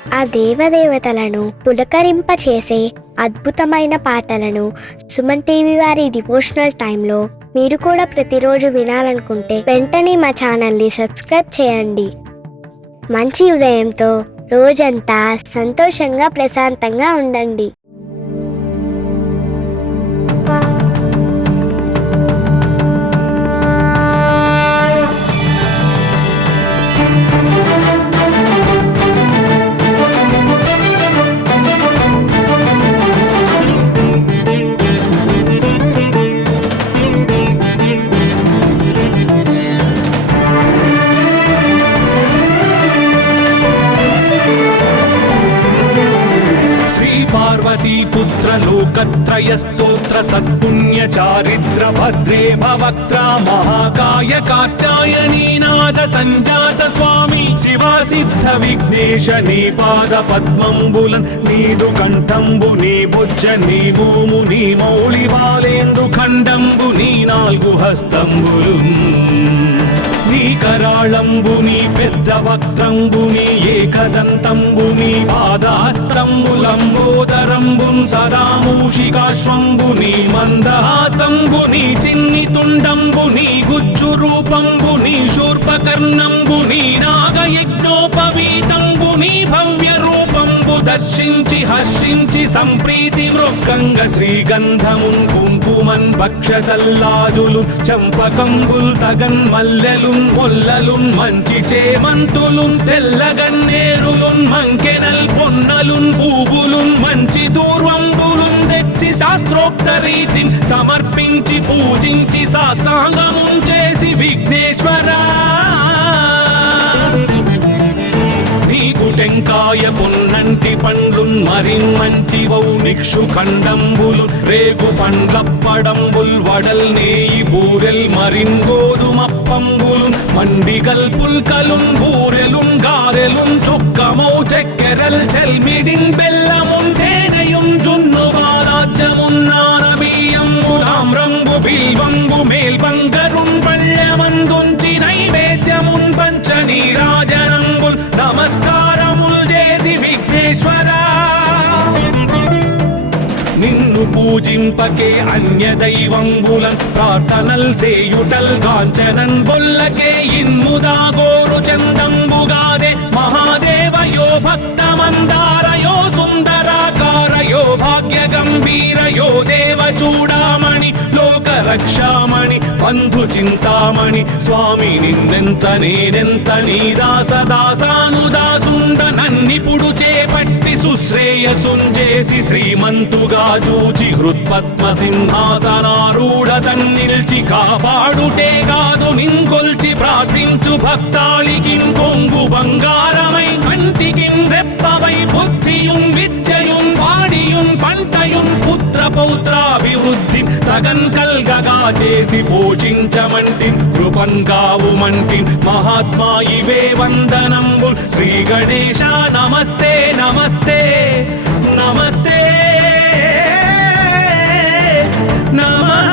ఆ దేవదేవతలను పులకరింపచేసే అద్భుతమైన పాటలను సుమన్ టీవీ వారి డివోషనల్ టైంలో మీరు కూడా ప్రతిరోజు వినాలనుకుంటే వెంటనే మా ఛానల్ని సబ్స్క్రైబ్ చేయండి. మంచి ఉదయంతో రోజంతా సంతోషంగా ప్రశాంతంగా ఉండండి. पार्वतीपुत्र लोकत्रयस्तोत्र सत्पुण्य चारित्र भद्रे भवक्त्रा महाकाय कात्यायनीनाथ संजात स्वामी शिवा सिद्ध विघ्नेश नी पाद पद्मंबुलन नीदु कंठंबु नी भुज नी भूमु नी मौళి బాలేంద్రు ఖండంబు నీ నాలుగు హస్తంబులున్ నీ కరాళంబు నీ పెద్ద వక్త్రంబు నీ ఏకదంతంబు నీ పాదహస్తంబులంబోదరంబున్ సదా మూషికాశ్వంబు నీ మందహాసంబు నీ చిన్ని తుండంబు నీ గుజ్జు రూపంబు నీ శూర్పకర్ణంబు నీ నాగయజ్ఞోపవీతంబు నీ భవ్య రూపంబు దర్శించి హర్షించి సంప్రీతి వృక్కంగ శ్రీగంధమున్ కుంకుమన్ పక్షతల్లాజులు చంపకంబుల్ తగన్ మల్లెలున్ మొల్లలున్ మంచి చేమంతులున్ తెల్లగన్నేరులున్ మంకెనల్ పొన్నలున్ పూవులున్ మంచి దూర్వంబులున్ తెచ్చి శాస్త్రోక్త రీతిని సమర్పించి పూజించి సాష్టాంగమున్ చేసి విఘ్నేశ్వరా టెంకాయ పొన్నంటి పండ్లున్ మరిన్ మంచివౌ నిక్షు ఖండంబులు రేగు పండ్లప్పడంబుల్ వడల్ నేయి బూరెల్ మరిన్ గోధుమప్పంబులు మండిగల్ పుల్కలున్ బూరెలున్ గారెలున్ చొక్కమౌ చెక్కెరల్ చెల్మిడిన్ బెల్లమున్ తేనెయున్ జున్ను బాలాజ్యమున్ నానబియ్యంబులామ్రంబు బిల్వంబు మేల్బంగరున్ పళ్ళమందుంచి నైవేద్యమున్ పంచ నీరాజనంబుల్ నమస్కారముల్ చేసి విఘ్నేశ్వరా నిన్ను పూజింపకే అన్య దైవంబులన్ ప్రార్థనల్ చేయుటల్ కాంచనన్ బొల్లకే ఇన్ముదా గోరు చందంబుగాదే మహాదేవయో భక్తమందారయో సుందరాకారయో భాగ్య గంభీరయో దేవ చూడామణి లోక రక్షామణి బంధు చింతామణి స్వామి నిన్నెంత నేనెంత నీ దాసదాసానుదాసుండ నన్నిపుడు చేపట్టి సుశ్రేయసుంజేసి శ్రీమంతుగా చూచి హృత్పద్మ సింహాసనారూఢ తన్నిల్చి కాపాడుటే కాదు నింకొల్చి ప్రార్థించు భక్తాళికి కొంగు బంగారమై కంటికి రెప్పవై బుద్ధియున్ విద్యయున్ వాడియున్ పంటయున్ పుత్ర పౌత్రాభివృద్ధి తగన్ కల్గగా చేసి పోషించమంటి కృపన్ కావుమంటి మహాత్మా ఇవే వందనంబు శ్రీ గణేశ నమస్తే నమస్తే నమస్తే నమః.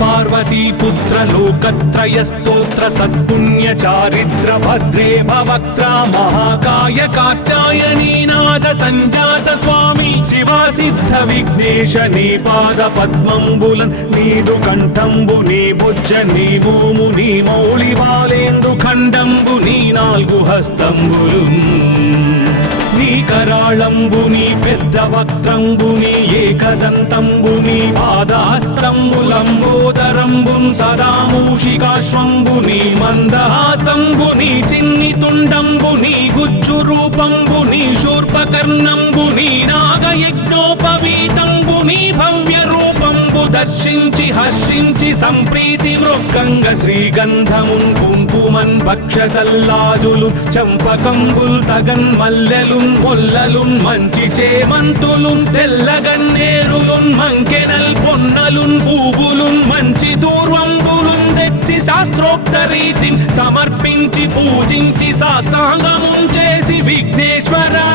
पार्वतीपुत्र लोकत्रयस्तोत्र सत्पुण्य चारित्र भद्रे भवक्त्रा महाकाय कात्यायनीनाथ संजात स्वामी शिवा सिद्ध विघ्नेश नी पाद पद्मंबुलन नीदु कंठंबु नी भुज नी भूमु नी मौళి బాలేంద్రు ఖండంబు నీ నాలుగు హస్తంబులున్ నీ కరాళంబు నీ పెద్ద వక్త్రంబు నీ ఏకదంతంబు నీ పాదహస్తంబులంబోదరంబున్ సదా మూషికాశ్వంబు నీ మందహాసంబు నీ చిన్ని తుండంబు నీ గుజ్జు రూపంబు నీ శూర్పకర్ణంబు నీ నాగయజ్ఞోపవీతంబు నీ భవ్య రూపంబు దర్శించి హర్షించి సంప్రీతి మృక్కంగ శ్రీగంధమున్ కుంకుమన్ భక్షతల్లాజులు చంపకంబుల్ తగన్ మల్లెలున్ మొల్లలున్ మంచి చేమంతులున్ తెల్లగన్నేరులున్ మంకెనల్ పొన్నలున్ పూవులున్ మంచి దూర్వంబులున్ తెచ్చి శాస్త్రోక్త రీతిని సమర్పించి పూజించి సాష్టాంగమున్ చేసి విఘ్నేశ్వరా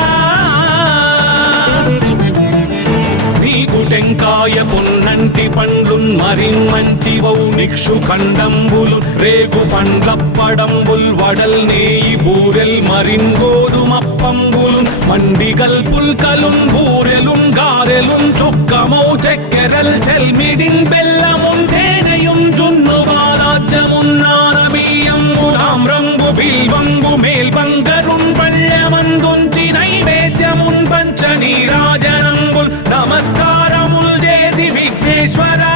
నీకు టెంకాయ పొన్నంటి పండ్లున్ మరిన్మంచివౌ నిక్షు ఖండంబులు రేగు పండ్లప్పడంబుల్ వడల్ నేయి బూరెల్ మరిన్ గోధుమప్పంబులు మండిగల్ పుల్కలున్ బూరెలున్ గారెలున్ చొక్కమౌ చెక్కెరల్ చెల్మిడిన్ బెల్లమున్ తేనెయున్ జున్ను బాలాజ్యమున్ నానబియ్యంబులాం రంగు బిల్వంగు మేల్బంగరున్ పళ్ళెమందుంచి నైవేద్యమున్ పంచ నీరాజనంబుల్ నమస్కారముల్ చేసి విఘ్నేశ్వరా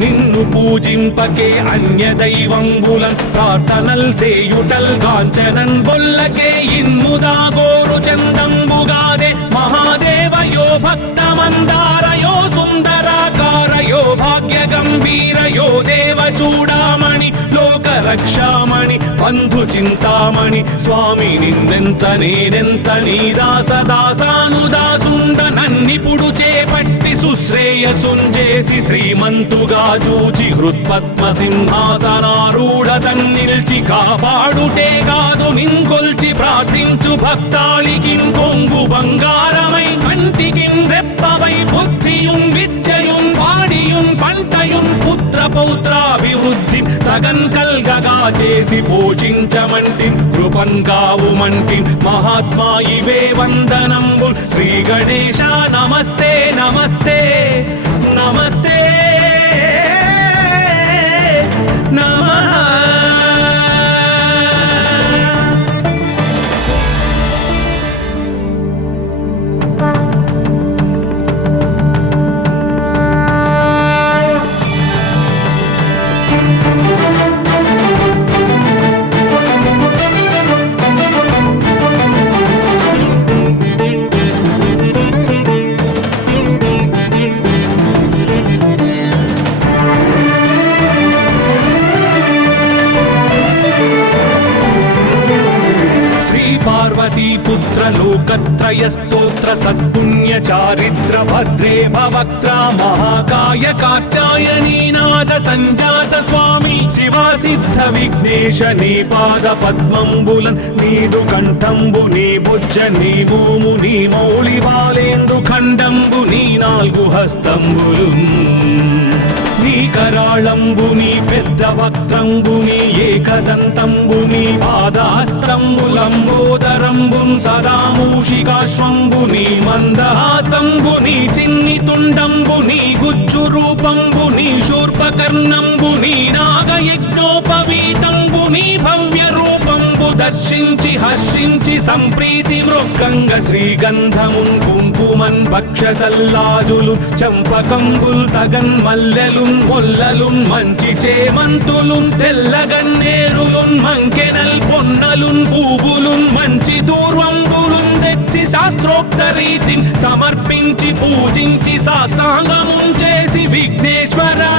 నిన్ను పూజింపకే అన్య దైవంబులన్ ప్రార్థనల్ సేయుటల్ కాంచనన్ బొల్లకే ఇన్ముదా గోరు చందంబుగాదే మహాదేవయో భక్తమందారయో సుందరాకారయో భాగ్య గంభీరయో దేవ చూడామణి లోక రక్షామణి బంధు చింతామణి స్వామి నిన్నెంత నేనెంత నీ దాసదాసానుదాసుండ నన్నిపుడు చేపట్టి సుశ్రేయసుంజేసి శ్రీమంతుగా చూచి హృత్పద్మ సింహాసనారూఢ తన్నిల్చి కాపాడుటే కాదు నింకొల్చి ప్రార్థించు భక్తాళికిన్ కొంగు బంగారమై కంటికిన్ రెప్పవై బుద్ధియున్ విద్యయున్ వాడియున్ పంటయున్ పుత్ర పౌత్రాభివృద్ధి తగన్ కల్గగా చేసి పోషించమంటి కృపన్ కావుమంటి మహాత్మా ఇవే వందనంబుల్ శ్రీ గణేశ నమస్తే నమస్తే నమస్తే నమః పార్వతీ పుత్ర లోకత్రయ స్తోత్ర సత్పుణ్య చారిత్ర భద్రే భవక్త్ర మహాకాయ కాత్యాయనీ నాద సంజాత స్వామి శివా సిద్ధ విఘ్నేశ నీ పాద పద్మంబులన్ నీదు కంఠంబు నీ బుజ్జ నీ భూము నీ మౌళి బాలేందు ఖండంబు నీ నాలుగు హస్తంబులు నీ కరాళంబుని పెద్ద వక్త్రంబుని ఏకదంతంబుని పాదహస్తంబులంబోదరంబున్ సదామూషికాశ్వంబుని మందహాస్తంబుని చిన్ని తుండంబుని గుజ్జు రూపంబుని శూర్పకర్ణంబుని నాగయజ్ఞోపవీతంబుని భవ్య రూపంబు దర్శించి హర్షించి సంప్రీతి మృక్కంగ శ్రీగంధమున్ కుంకుమన్ భక్షతల్లాజులు చంపకంబుల్ తగన్ మల్లెలున్ మొల్లలున్ మంచి చేమంతులున్ తెల్లగన్నేరులున్ మంకెనల్ పొన్నలున్ పూవులున్ మంచి దూర్వంబులున్ తెచ్చి శాస్త్రోక్త రీతిని సమర్పించి పూజించి సాష్టాంగమున్ చేసి విఘ్నేశ్వరా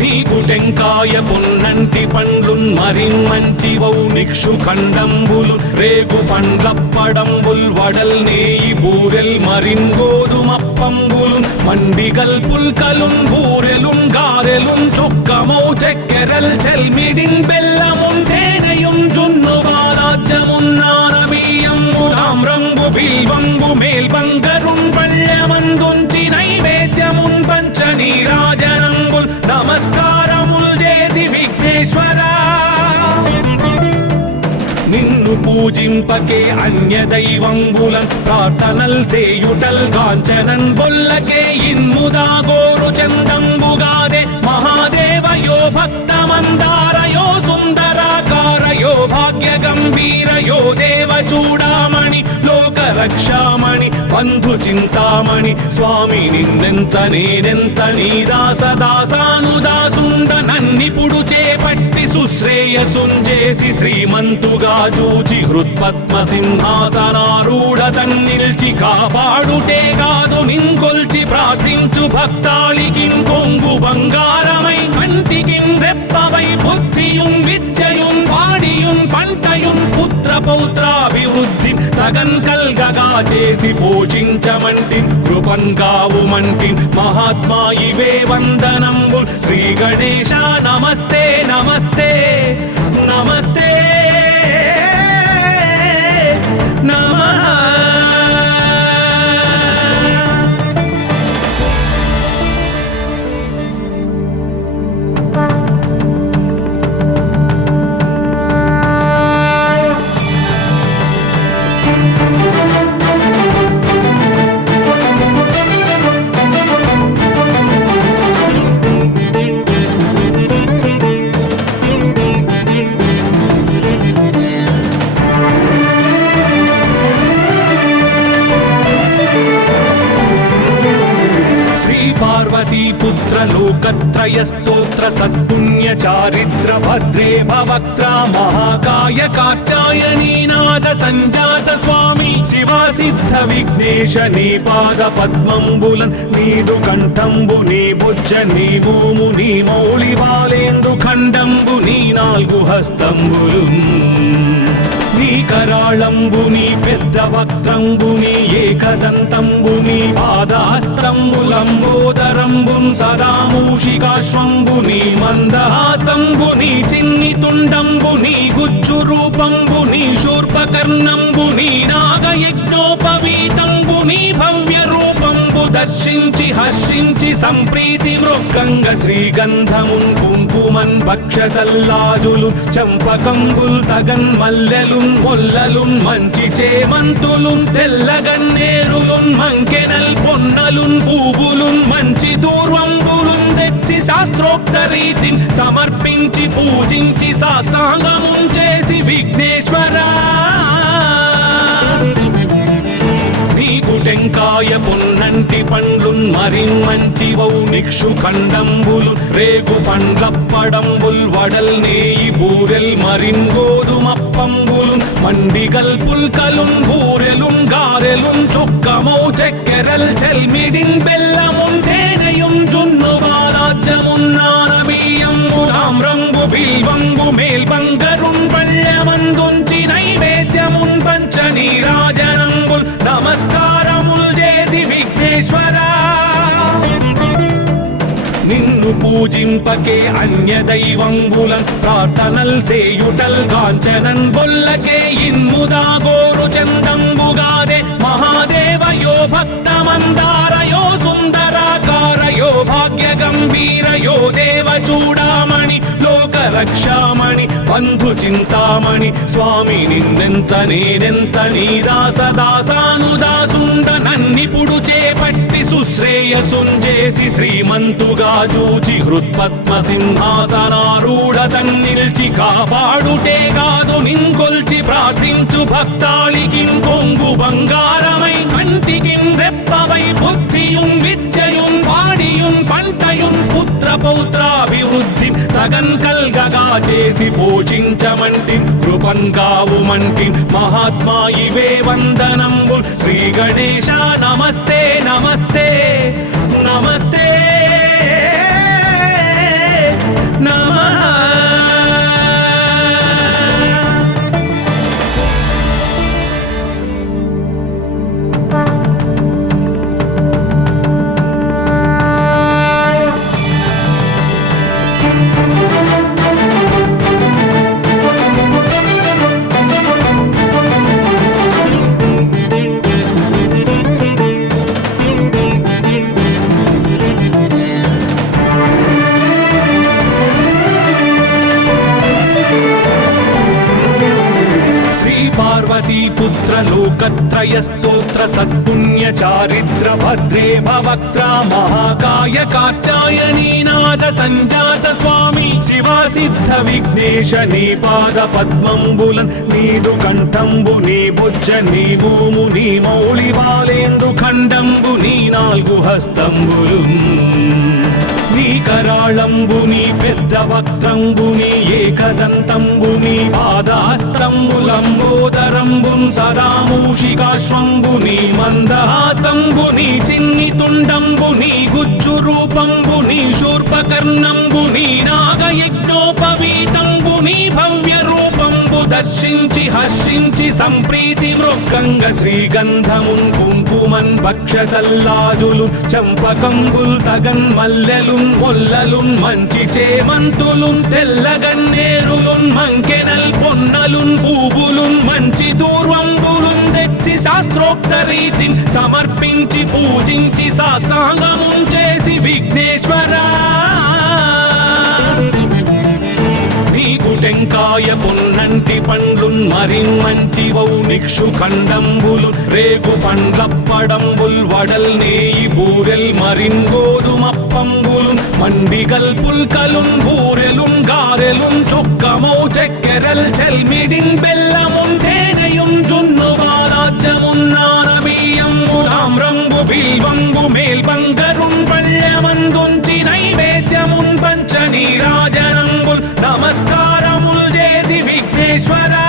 నీకు టెంకాయ పొన్నంటి పండ్లున్ మరిన్మంచివౌ నిక్షు ఖండంబులు రేగు పండ్లప్పడంబుల్ వడల్ నేయి బూరెల్ మరిన్ గోధుమప్పంబులు మండిగల్ పుల్కలున్ బూరెలున్ గారెలున్ చొక్కమౌ చెక్కెరల్ చెల్మిడిన్ బెల్లమున్ తేనెయున్ జున్ను బాలాజ్యమున్ నానబియ్యంబులాం రంగు బిల్వంగు మేల్బంగరున్ పళ్ళెమందుంచి నైవేద్యమున్ పంచ నీరాజనంబుల్ నమస్కారముల్ చేసి విఘ్నేశ్వరా నిన్ను పూజింపకే అన్య దైవంబులన్ ప్రార్థనల్ సేయుటల్ కాంచనన్ బొల్లకే ఇన్ముదా గోరు చందంబుగాదే మహాదేవయో భక్తమందారయో సుందరాకారయో భాగ్య గంభీరయో దేవ చూడామణి లోక రక్షామణి బంధు చింతామణి స్వామి నిన్నెంత నేనెంత నీ దాసదాసానుదాసుండ నన్నిపుడు చేపట్టి సుశ్రేయసుంజేసి శ్రీమంతుగా చూచి హృత్పద్మ సింహాసనారూఢ తన్నిల్చి కాపాడుటే కాదు నింకొల్చి ప్రార్థించు భక్తాళికి కొంగు బంగారమై కంటికి రెప్పవై బుద్ధియుం విద్యయుం వాడియుం పంటయుం పుత్ర పౌత్రాభివృద్ధి తగన్ కల్గగా చేసి పోషించమంటి కృపన్ కావుమంటి మహాత్మా ఇవే వందనంబు శ్రీ గణేశ నమస్తే నమస్తే నమస్తే నమః. पार्वतीपुत्र लोकत्रय स्तोत्र सत्पुण्य चारित्र भद्रे भवक्त्रा महाकाय कात्यायनी नाद संजात स्वामी शिवा सिद्ध विघ्नेश नी पाद पद्मंबुलन नीदु कंठंबु नी भुज नी भूमु नी मौళి బాలేందు ఖండంబు నీ నాలుగు హస్తంబులున్ నీ కరాళంబుని పెద్ద వక్త్రంబుని ఏకదంతంబుని పాదహస్తంబులంబోదరంబున్ సదా మూషికాశ్వంబుని మందహాసంబుని చిన్ని తుండంబుని గుజ్జు రూపంబుని శూర్పకర్ణంబుని నాగయజ్ఞోపవీతంబుని భవ్య రూపంబు దర్శించి హర్షించి సంప్రీతి మృక్కంగ శ్రీగంధమున్ కుంకుమన్ భక్షతల్లాజులు చంపకంబుల్ తగన్ మల్లెలున్ మొల్లలున్ మంచి చేమంతులున్ తెల్లగన్నేరులున్ మంకెనల్ పొన్నలున్ పూవులున్ మంచి దూర్వంబులున్ తెచ్చి శాస్త్రోక్త రీతిని సమర్పించి పూజించి సాష్టాంగమున్ చేసి విఘ్నేశ్వరా నీకు టెంకాయ పొన్నంటి పండ్లున్ మరిన్మంచివౌ నిక్షు ఖండంబులు రేగు పండ్లప్పడంబుల్ వడల్ నేయి బూరెల్ మరిన్ గోధుమప్పంబులు మండిగల్ పుల్కలున్ బూరెలున్ గారెలున్ చొక్కమౌ చెక్కెరల్ చెల్మిడిన్ బెల్లమున్ తేనెయున్ జున్ను బాలాజ్యమున్ నానబియ్యంబు తామ్రంబు బిల్వంబు మేల్బంగరున్ పళ్ళెమందుంచి నైవేద్యమున్ పంచ నీరాజనంబుల్ నమస్కారముల్ చేసి విఘ్నేశ్వరా నిన్ను పూజింపకే అన్య దైవంబులన్ ప్రార్థనల్ సేయుటల్ కాంచనన్ బొల్లకే ఇన్ముదా గోరు చందంబుగాదే మహాదేవయో భక్తమందారయో సుందరాకారయో భాగ్య గంభీరయో దేవ చూడామణి లోక రక్షామణి బంధు చింతామణి స్వామి నిన్నెంత నేనెంత నీ దాసదాసానుదాసుండ నన్నిపుడు చేపట్టి సుశ్రేయసుంజేసి శ్రీమంతుగా చూచి హృత్పద్మ సింహాసనారూఢ తన్నిల్చి కాపాడుటే కాదు నింకొల్చి ప్రార్థించు భక్తాళికి కొంగు బంగారమై కంటికి రెప్పవై బుద్ధియుం విద్యయుం వాడియుం పంటయుం పుత్ర పౌత్రాభివృద్ధి తగన్ కల్గగా చేసి పోషించమంటి కృపన్ కావుమంటి మహాత్మా ఇవే వందనంబు శ్రీ గణేశ నమస్తే నమస్తే నమస్తే నమః. पार्वतीपुत्र लोकत्रय स्तोत्र सत्पुण्य चारित्र भद्रे भवक्त्रा महाकाय कात्यायनी नाद సంజాత స్వామి శివ సిద్ధ విఘ్నేశ నీ పాద పద్మంబులన్ నీదు కంఠంబు నీ బుజ్జ నీ భూము నీ మౌళి బాలేందు ఖండంబు నీ నాలుగు హస్తంబులు నీ కరాళంబుని పెద్ద వక్త్రంబుని ఏకదంతంబుని పాదాస్తంబులంబోదరంబున్ సదా మూషికాశ్వంబుని మందహాస్తంబుని చిన్ని తుండంబుని గుజ్జు రూపంబుని శూర్పకర్ణంబుని నాగయజ్ఞోపవీతంబుని భవ్య రూపంబు దర్శించి హర్షించి సంప్రీతి మృక్కంగ శ్రీగంధమున్ కుంకుమన్ భక్షతల్లాజులు చంపకంబుల్ తగన్ మల్లెలున్ మొల్లలున్ మంచి చేమంతులున్ తెల్లగన్నేరులున్ మంకెనల్ పొన్నలున్ పూవులున్ మంచి దూర్వంబులున్ తెచ్చి శాస్త్రోక్త రీతిని సమర్పించి పూజించి సాష్టాంగమున్ చేసి విఘ్నేశ్వరా నీకు టెంకాయ పొన్నంటి పండ్లున్ మరిన్ మంచివౌ నిక్షు ఖండంబులు రేగు పండ్లప్పడంబుల్ వడల్ నేయి బూరెల్ మరిన్ గోధుమప్పంబులు మండిగల్ పుల్కలున్ బూరెలున్ గారెలున్ చొక్కమౌ చెక్కెరల్ చెల్మిడిన్ బెల్లమున్ తేనెయున్ జున్ను బాలాజ్యమున్ నానబియ్యంబులామ్రంబు బిల్వంబు మేల్బంగరున్ పళ్ళమందుంచి నైవేద్యమున్ పంచ నీరాజనంబుల్ నమస్కారముల్ చేసి విఘ్నేశ్వరా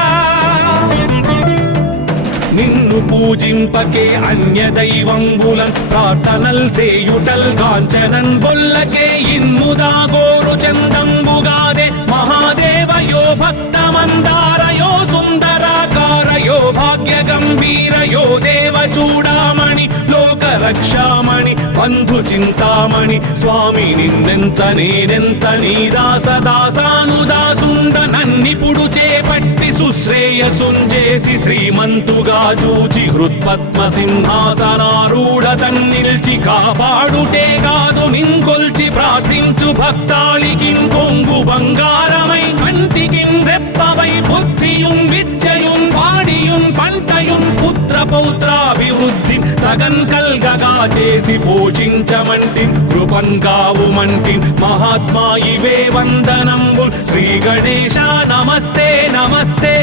నిన్ను పూజింపకే అన్య దైవంబులన్ ప్రార్థనల్ సేయుటల్ కాంచనన్ బొల్లకే ఇన్ముదా గోరు చందంబుగాదే మహాదేవయో భక్తమందారయో సుందరాకారయో భాగ్య గంభీరయో దేవ చూడామణి లోక రక్షామణి బంధు చింతామణి స్వామి నిన్నెంత నేనెంత నీ దాసదాసానుదాసుండ నన్నిపుడు చేపట్టి సుశ్రేయసుంజేసి శ్రీమంతుగా చూచి హృత్పద్మ సింహాసనారూఢ తన్నిల్చి కాపాడుటే కాదు నింకొల్చి ప్రార్థించు భక్తాళికిన్ కొంగు బంగారమై కంటికిన్ రెప్పవై బుద్ధియున్ విద్యయున్ వాడియున్ పంటయున్ పుత్ర పౌత్రాభివృద్ధి తగన్ కల్గగా చేసి పోషించమంటి కృపన్ కావుమంటి మహాత్మా ఇవే వందనంబు శ్రీ గణేశ నమస్తే నమస్తే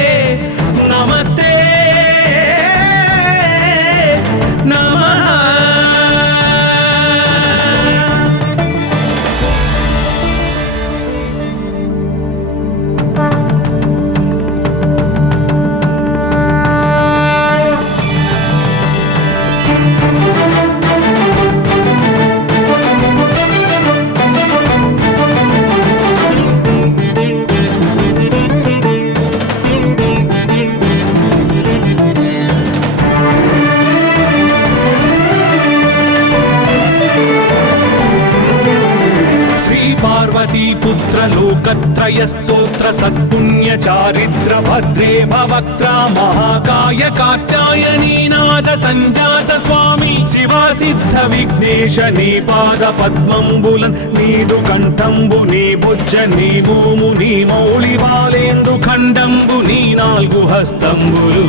నమస్తే నమః लोकत्रय स्तोत्र सत्पुण्य चारित्र भद्रे भवक्त्रा महाकाय कात्यायनी नाद संजात स्वामी शिवा सिद्ध विघ्नेश नी पाद पद्मंबुलन नीदु कंठंबु नी बुज्ज नी भूमु नी मौళి బాలేందు ఖండంబు నీ నాలుగు హస్తంబులు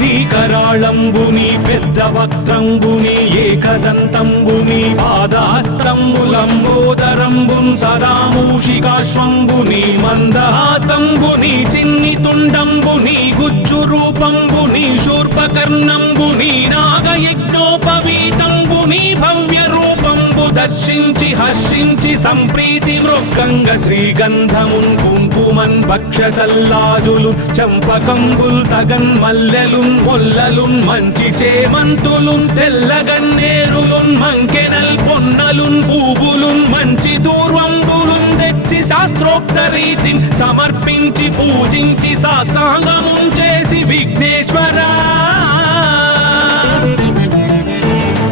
నీ కరాళంబుని పెద్ద వక్త్రంబుని ఏకదంతంబుని పాదాస్తంబులంబోదరంబున్ సదా మూషికాశ్వంబుని మందహాస్తంబుని చిన్ని తుండంబుని గుజ్జు రూపంబుని శూర్పకర్ణంబుని నాగయజ్ఞోపవీతంబుని భవ్య రూపంబు దర్శించి హర్షించి సంప్రీతి మృక్కంగ శ్రీగంధమున్ కుంకుమన్ భక్షతల్లాజులు చంపకంబుల్ తగన్ మల్లెలున్ మొల్లలున్ మంచి చేమంతులున్ తెల్లగన్నేరులున్ మంకెనల్ పొన్నలున్ పూవులున్ మంచి దూర్వంబులున్ తెచ్చి శాస్త్రోక్త రీతిని సమర్పించి పూజించి సాష్టాంగమున్ చేసి విఘ్నేశ్వరా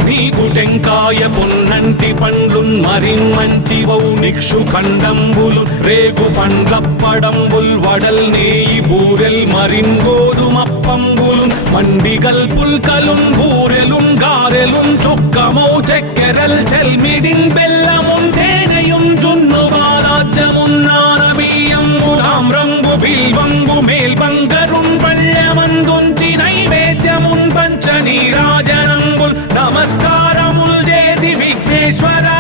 నీకు టెంకాయ పొన్నంటి పండ్లున్ మరిన్ మంచివౌ నిక్షు ఖండంబులు రేగు పండ్లప్పడంబుల్ వడల్ నేయి బూరెల్ మరిన్ గోధుమప్పంబులు మండిగల్ పుల్కలున్ బూరెలున్ గారెలున్ చొక్కమౌ చెక్కెరల్ చెల్మిడిన్ బెల్లమున్ తేనెయున్ జున్ను బాలాజ్యమున్ నానబియ్యంబులామ్రంబు బిల్వంబు మేల్బంగరున్ పళ్ళమందుంచి నైవేద్యమున్ పంచ నీరాజనంబుల్ నమస్కారముల్ చేసి విఘ్నేశ్వరా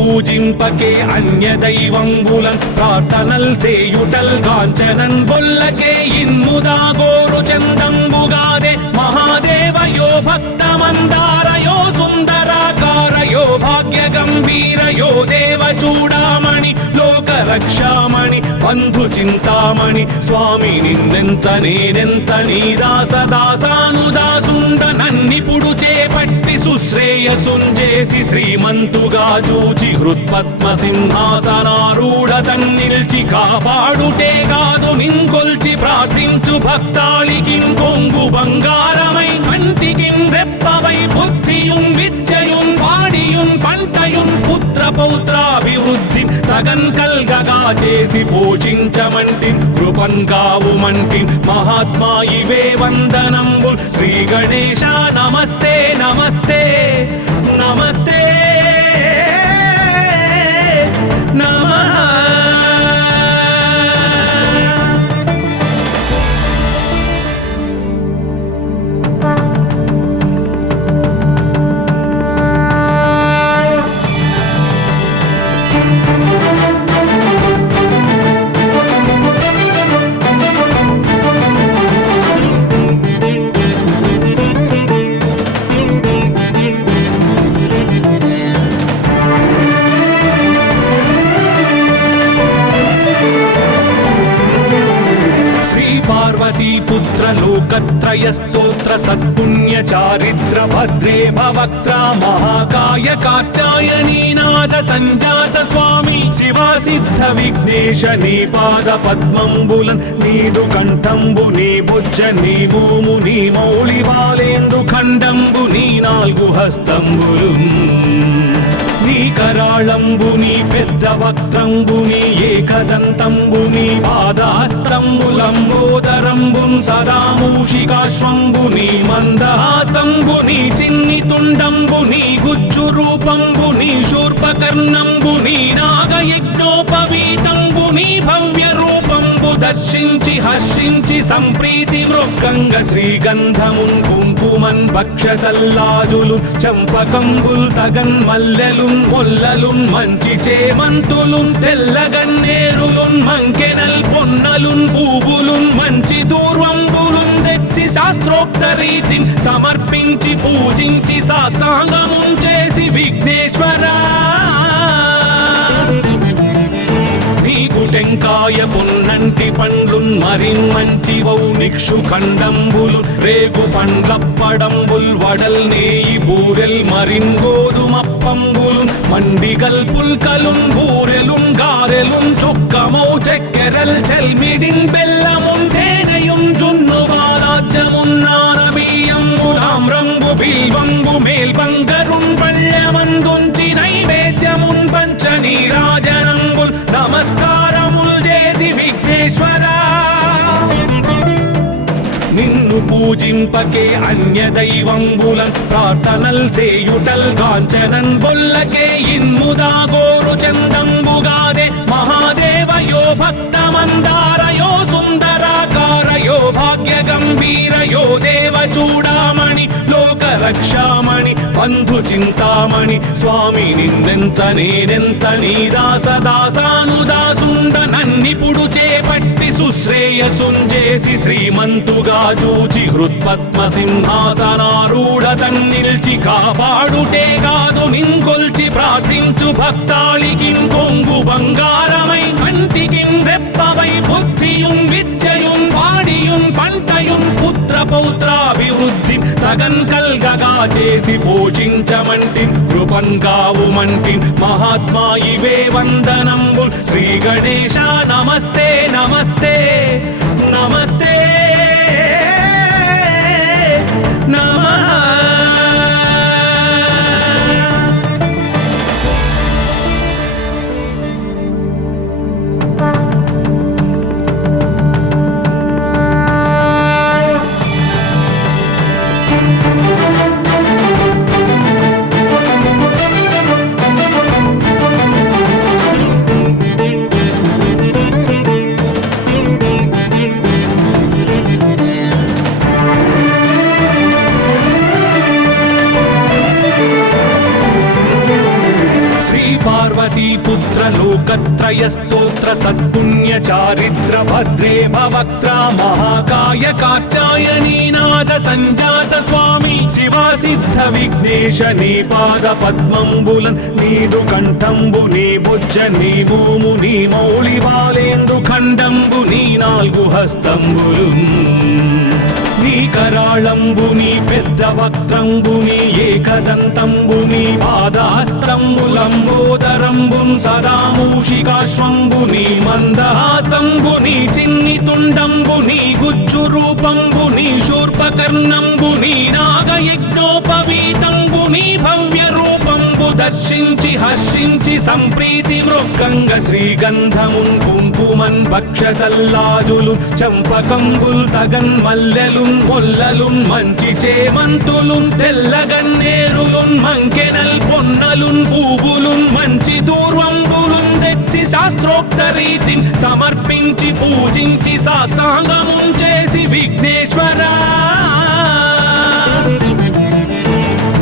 పూజింపకే అన్య దైవంబులన్ ప్రార్థనల్ సేయుటల్ కాంచనన్ బొల్లకే ఇన్ముదా గోరు చందంబుగాదే మహాదేవయో భక్తమందారయో సుందరాకారయో భాగ్య గంభీరయో దేవ చూడామణి లోక రక్షామణి బంధు చింతామణి స్వామి నిన్నెంత నేనెంత నీ దాసదాసానుదాసుండ నన్నిపుడు చేపట్టి సుశ్రేయసుంజేసి శ్రీమంతుగా చూచి హృత్పద్మ సింహాసనారూఢ తన్నిల్చి కాపాడుటే కాదు నింకొల్చి ప్రార్థించు భక్తాళికిం కొంగు బంగారమై కంటికిం రెప్పవై బుద్ధియుం విద్యయుం వాడియుం పంటయుం పుత్ర పౌత్రాభివృద్ధి తగన్ కల్గగా చేసి పోషించమంటి కృపన్ కావుమంటి మహాత్మా ఇవే వందనంబు శ్రీ గణేశ నమస్తే నమస్తే నమస్తే నమః. पुत्र लोकत्रय स्तोत्र सत्पुण्य चारित्र भद्रे भवक्त्र महाकाय कात्यायनी नाद संजात स्वामी शिवा सिद्ध विघ्नेश नी पाद पद्मंबुलन् नीदु कंठंबु नी बुज्ज नी भूमु नी मौळि बालेंदु खंडंबु नी नाल्गु हस्तंबुलुन् నీ కరాళంబుని పెద్ద వక్త్రంబుని ఏకదంతంబుని పాదహస్తంబులంబోదరంబున్ సదా మూషికాశ్వంబుని మందహాస్తంబుని చిన్ని తుండంబుని గుజ్జు రూపంబుని శూర్పకర్ణంబుని నాగయజ్ఞోపవీతంబుని భవ్య రూపంబు దర్శించి హర్షించి సంప్రీతి మృక్కంగ శ్రీగంధమున్ కుంకుమన్ భక్షతల్లాజులు చంపకంబుల్ తగన్ మల్లెలున్ మొల్లలున్ మంచి చేమంతులున్ తెల్లగన్నేరులున్ మంకెనల్ పొన్నలున్ పూవులున్ మంచి దూర్వంబులున్ తెచ్చి శాస్త్రోక్త రీతిని సమర్పించి పూజించి సాష్టాంగమున్ చేసి విఘ్నేశ్వరా నీకు టెంకాయ పొన్నంటి పండ్లున్ మరిన్మంచివౌ నిక్షు ఖండంబులు రేగు పండ్లప్పడంబుల్ వడల్ నేయి బూరెల్ మరిన్ గోధుమప్పంబులు మండిగల్ పుల్కలున్ బూరెలున్ గారెలున్ చొక్కమౌ చెక్కెరల్ చెల్మిడిన్ బెల్లమున్ తేనెయున్ జున్ను బాలాజ్యమున్ నానబియ్యంబులామ్రంబు బిల్వంబు మేల్బంగరున్ పళ్ళమందుంచి నైవేద్యమున్ పంచ నీరాజనంబుల్ నమస్కారముల్ చేసి విఘ్నేశ్వరా నిన్ను పూజింపకే అన్య దైవంబులన్ ప్రార్థనల్ సేయుటల్ కాంచనన్ బొల్లకే ఇన్ముదా గోరు చందంబుగాదే మహాదేవయో భక్తమందారయో సుందరాకారయో భాగ్య గంభీరయో దేవ చూడామణి లోక రక్షామణి బంధు చింతామణి స్వామి నిన్నెంత నేనెంత నీ దాసదాసానుదాసుండ నన్నిపుడు చేపట్టి సుశ్రేయసుంజేసి శ్రీమంతుగా చూచి హృత్పద్మ సింహాసనారూఢ తన్నిల్చి కాపాడుటే కాదు నింకొల్చి ప్రార్థించు భక్తాళికిం కొంగు బంగారమై కంటికిం రెప్పవై బుద్ధియుం విద్యయుం వాడియుం పంటయుం పుత్ర పౌత్రాభివృద్ధి తగన్ కల్గగా చేసి పోషించమంటి కృపన్ కావుమంటి మహాత్మా ఇవే వందనంబు శ్రీ గణేశ నమస్తే నమస్తే నమస్తే నమః. पार्वती पुत्र लोकत्रय स्तोत्र सत्पुण्य चारित्र भद्रे भवक्त्रा महाकाय कात्यायनी नाद संजात स्वामी शिवा सिद्ध विघ्नेश नी पाद पद्मंबुलन् नीदु कंठंबु नी भुज नी भूमु नी मौళి బాలేంద్రు ఖండంబు నీ నాలుగు హస్తంబులు నీ కరాళంబు నీ పెద్ద వక్త్రంబు నీ ఏకదంతంబు నీ పాదహస్తంబులంబోదరంబు సదా మూషికాశ్వంబు నీ మందహాస్తంబు నీ చిన్ని తుండంబు నీ గుజ్జు రూపంబు నీ శూర్పకర్ణంబు నీ నాగయజ్ఞోపవీతంబు నీ భవ్య రూపంబు దర్శించి హర్షించి సంప్రీతి మృక్కంగ శ్రీగంధమున్ కుంకుమన్ భక్షతల్లాజులు చంపకంబుల్ తగన్ మల్లెలున్ మొల్లలున్ మంచి చేమంతులున్ తెల్లగన్నేరులున్ మంకెనల్ పొన్నలున్ పూవులున్ మంచి దూర్వంబులున్ తెచ్చి శాస్త్రోక్త రీతిని సమర్పించి పూజించి సాష్టాంగమున్ చేసి విఘ్నేశ్వరా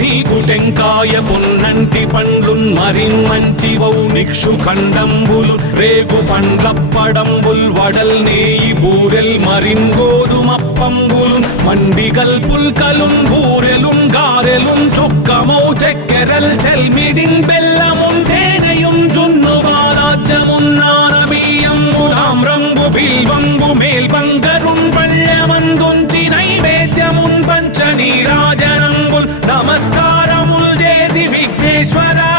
నీకు టెంకాయ పొన్నంటి పండ్లున్ మరిన్ మంచి వౌ నిక్షు ఖండంబులు రేగు పండ్లప్పడంబుల్ వడల్ నేయి బూరెల్ మరిన్ గోధుమప్పంబులు మండిగల్ పుల్కలున్ బూరెలున్ గారెలున్ చొక్కమౌ చెక్కెరల్ చెల్మిడిన్ బెల్లమున్ తేనెయున్ జున్ను బాలాజ్యమున్ నానబియ్యంబులాం రంగు బిల్వంబు మేల్బంగరున్ పళ్ళమందుంచి నైవేద్యమున్ పంచ నీరాజనంబుల్ నమస్కారముల్ చేసి విఘ్నేశ్వరా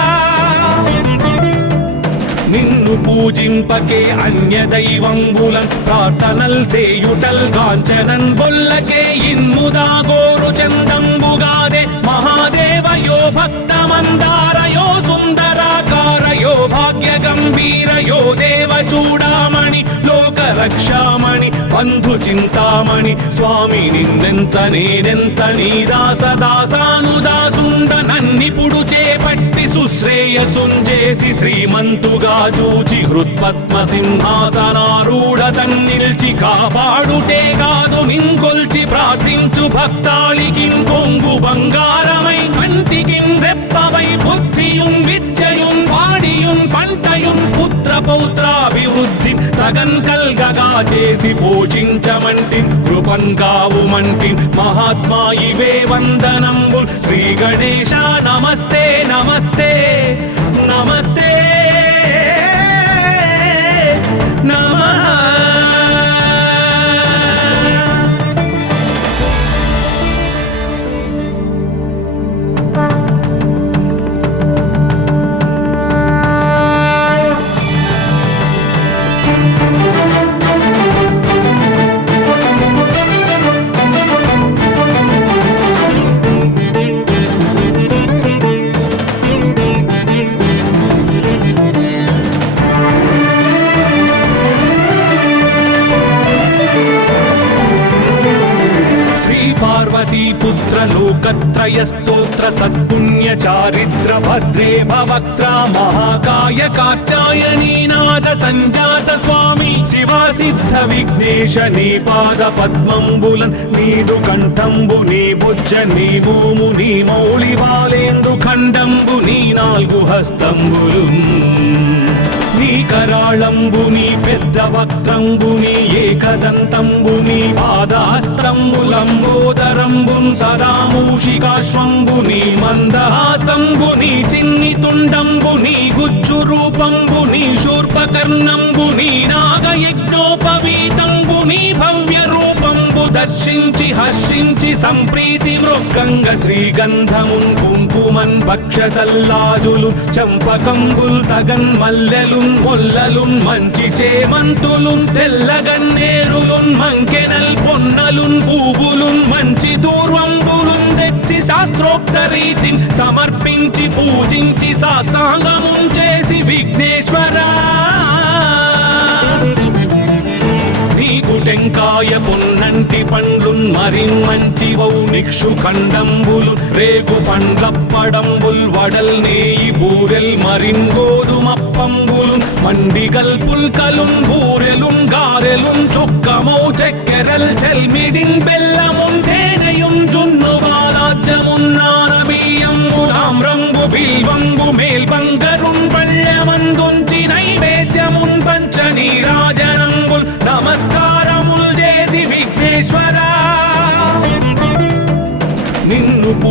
నిన్ను పూజింపకే అన్య దైవంబులన్ ప్రార్థనల్ సేయుటల్ కాంచనన్ బొల్లకే ఇన్ముదా గోరు చందంబుగాదే మహాదేవయో భక్తమందారయో సుందరాకారయో భాగ్య గంభీరయో దేవ చూడామణి లోక రక్షామణి బంధు చింతామణి స్వామి నిన్నెంత నేనెంత నీ దాసదాసానుదాసుండ నన్నిపుడు చేపట్టి సుశ్రేయసుంజేసి శ్రీమంతుగా చూచి హృత్పద్మ సింహాసనారూఢ తన్నిల్చి కాపాడుటే కాదు నింకొల్చి ప్రార్థించు భక్తాళికిన్ కొంగు బంగారమై కంటికిన్ రెప్పవై బుద్ధియున్ విద్యయున్ వాడియున్ పంటయున్ పుత్ర పౌత్రాభివృద్ధి తగన్ కల్గగా చేసి పోషించమంటి కృపన్ కావుమంటి మహాత్మా ఇవే వందనంబుల్ శ్రీ గణేశ నమస్తే నమస్తే నమస్తే నమః पार्वती पुत्र लोकत्रय स्तोत्र सत्पुण्य चारित्र भद्रे भवक्त्रा महाकाय कात्यायनी नाद संजात स्वामी शिवा सिद्ध विघ्नेश नी पाद पद्मंबुलन् नीदु कंठंबु नी भुज नी भूमु नी मौళి బాలేంద్రు ఖండంబు నీ నాలుగు హస్తంబులు నీ కరాళంబు నీ పెద్ద వక్త్రంబు నీ ఏకదంతంబు నీ పాదహస్తంబులంబోదరంబు సదా మూషికాశ్వంబు నీ మందహాస్తంబు నీ చిన్ని తుండంబు నీ గుజ్జు రూపంబు నీ శూర్పకర్ణంబు నీ నాగయజ్ఞోపవీతంబు నీ భవ్య రూపంబు దర్శించి హర్షించి సంప్రీతి మృక్కంగ శ్రీగంధమున్ కుంకుమన్ భక్షతల్లాజులు చంపకంబుల్ తగన్ మల్లెలున్ మొల్లలున్ మంచి చేమంతులున్ తెల్లగన్నేరులున్ మంకెనల్ పొన్నలున్ పూవులున్ మంచి దూర్వంబులున్ తెచ్చి శాస్త్రోక్త రీతిని సమర్పించి పూజించి సాష్టాంగమున్ చేసి విఘ్నేశ్వరా నీకు టెంకాయ పొన్నంటి పండ్లున్ మరిన్ మంచి వౌ నిక్షు ఖండంబులు రేగు పండ్లప్పడంబుల్ వడల్ నేయి బూరెల్ మరిన్ గోధుమప్పంబులు మండిగల్ పుల్కలున్ బూరెలున్ గారెలున్ చొక్కమౌ చెక్కెరల్ చెల్మిడిన్ బెల్లమున్ తేనెయున్ జున్ను బాలాజ్యమున్ నానబియ్యంబులాం రంగు బిల్వంబు మేల్బంగరున్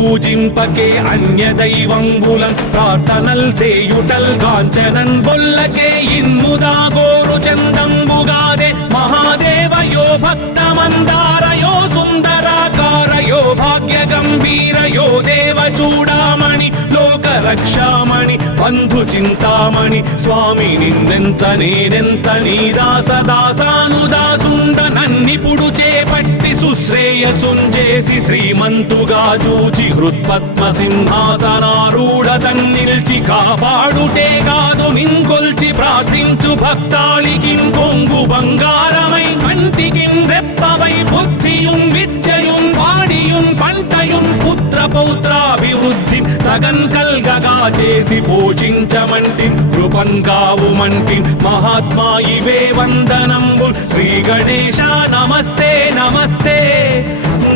పూజింపకే అన్య దైవంబులం ప్రార్థనల్ చేయుటల్ కాంచనన్ బొల్లకే ఇన్ముదా గోరు చందంబుగాదే మహాదేవయో భక్తమందారయో సుందరాకారయో భాగ్య గంభీరయో దేవ చూడామణి లోక రక్షామణి బంధు చింతామణి స్వామి నిన్నెంత నేనెంత నీ దాసదాసానుదాసుండ నన్నిపుడు చేపట్టి సుశ్రేయసుంజేసి శ్రీమంతుగా చూచి హృత్పద్మ సింహాసనారూఢ తన్నిల్చి కాపాడుటే కాదు నింకొల్చి ప్రార్థించు భక్తాళికిం కొంగు బంగారమై కంటికిం రెప్పవై బుద్ధియున్ విద్యయున్ వాడియున్ పంటయున్ పుత్ర పౌత్రాభివృద్ధి తగన్ కల్గగా చేసి పోషించమంటి కృపన్ కావుమంటి మహాత్మా ఇవే వందనంబు శ్రీ గణేశ నమస్తే నమస్తే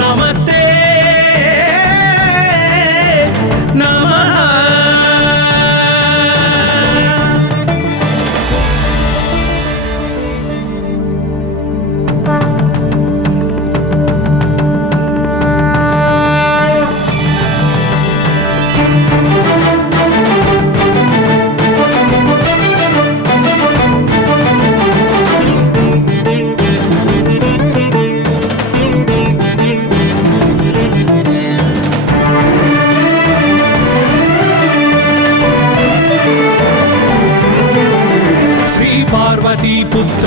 నమస్తే నమః.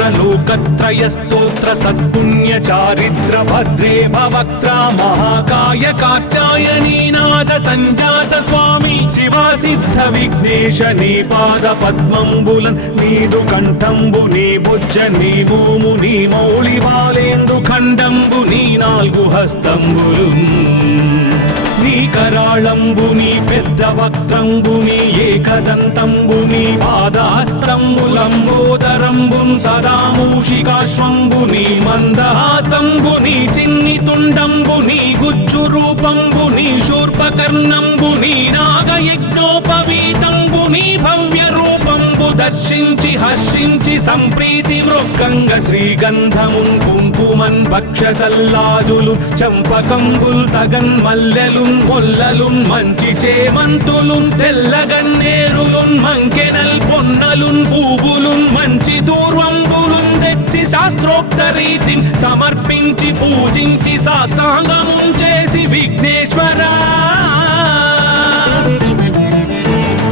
लोकत्रय स्तोत्र सत्पुण्य चारित्र भद्रे भवक्त्र महाकाय कात्यायनी नाद संजात स्वामी शिवा सिद्ध विघ्नेश नी पाद पद्मंबुलन नीदु कंठंबु नी बुज्ज नी भूमु नी मौళి బాలేంద్రు ఖండంబు నీ నాలుగు హస్తంబులున్ నీ కరాళంబు నీ పెద్ద వక్త్రంబు నీ ఏకదంతంబు నీ పాదహస్తంబులంబోదరంబున్ సదా మూషికాశ్వంబు నీ మందహాసంబు నీ చిన్ని తుండంబు నీ గుజ్జు రూపంబు నీ శూర్పకర్ణంబు నీ నాగయజ్ఞోపవీతంబు నీ భవ్య రూపంబు దర్శించి హర్షించి సంప్రీతి మృక్కంగ శ్రీగంధమున్ కుంకుమన్ భక్షతల్లాజులు చంపకంబుల్ తగన్ మల్లెలున్ మొల్లలున్ మంచి చేమంతులున్ తెల్లగన్నేరులున్ మంకెనల్ పొన్నలున్ పూవులున్ మంచి దూర్వంబులున్ తెచ్చి శాస్త్రోక్త రీతిని సమర్పించి పూజించి సాష్టాంగమున్ చేసి విఘ్నేశ్వరా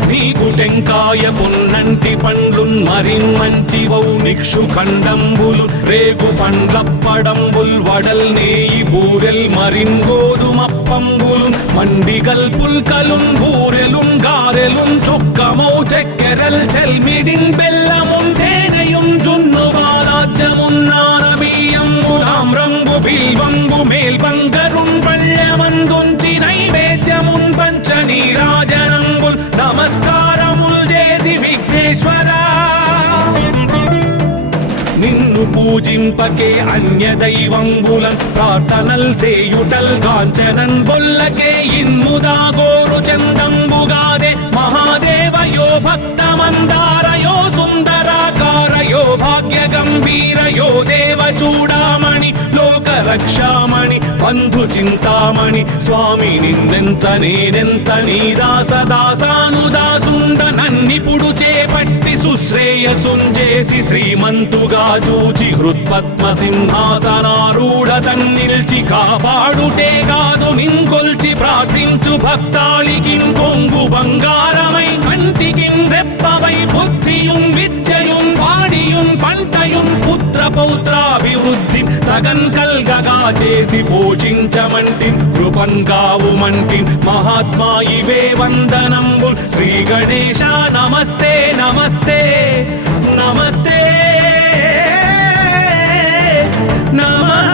నీకు టెంకాయ పొన్నంటి పండ్లున్ మరిన్మంచివౌ నిక్షు ఖండంబులు రేగు పండ్లప్పడంబుల్ వడల్ నేయి బూరెల్ మరిన్ గోధుమప్పంబులు మండిగల్ పుల్కలున్ బూరెలున్ గారెలున్ చొక్కమౌ చక్కెరల్ చెల్మిడిన్ బెల్లమున్ తేనెయున్ జున్ను బాలాజ్యమున్ నానబియ్యంబులామ్రంబు బిల్వంబు మేల్బంగరున్ పళ్ళెమందుంచి నైవేద్యమున్ పంచ నీరాజనంబుల్ నమస్కారముల్ చేసి విఘ్నేశ్వరా నిన్ను పూజింపకే అన్య దైవంబులం ప్రార్థనల్ చేయుటల్ కాంచనన్ బొల్లకే ఇన్ముదా గోరు చందంబుగాదే మహాదేవయో భక్తమందారయో సుందరాకారయో భాగ్య గంభీరయో దేవ చూడామణి లోక రక్షామణి బంధు చింతామణి స్వామి నిన్నెంత నేనెంత నీ దాసదాసానుదాసుండ నన్నిపుడు చేపట్టి సుశ్రేయసుంజేసి శ్రీమంతుగా చూచి హృత్పద్మ సింహాసనారూఢ తన్నిల్చి కాపాడుటే కాదు నింకొల్చి ప్రార్థించు భక్తాళికిం కొంగు బంగారమై కంటికిం రెప్పవై బుద్ధియున్ విద్యయున్ వాడియున్ పంటయున్ పుత్ర పౌత్రాభివృద్ధి తగన్ కల్గగా చేసి పోషించమంటి కృపన్ కావుమంటి మహాత్మా ఇవే వందనంబు శ్రీ గణేశ నమస్తే నమస్తే నమస్తే నమః.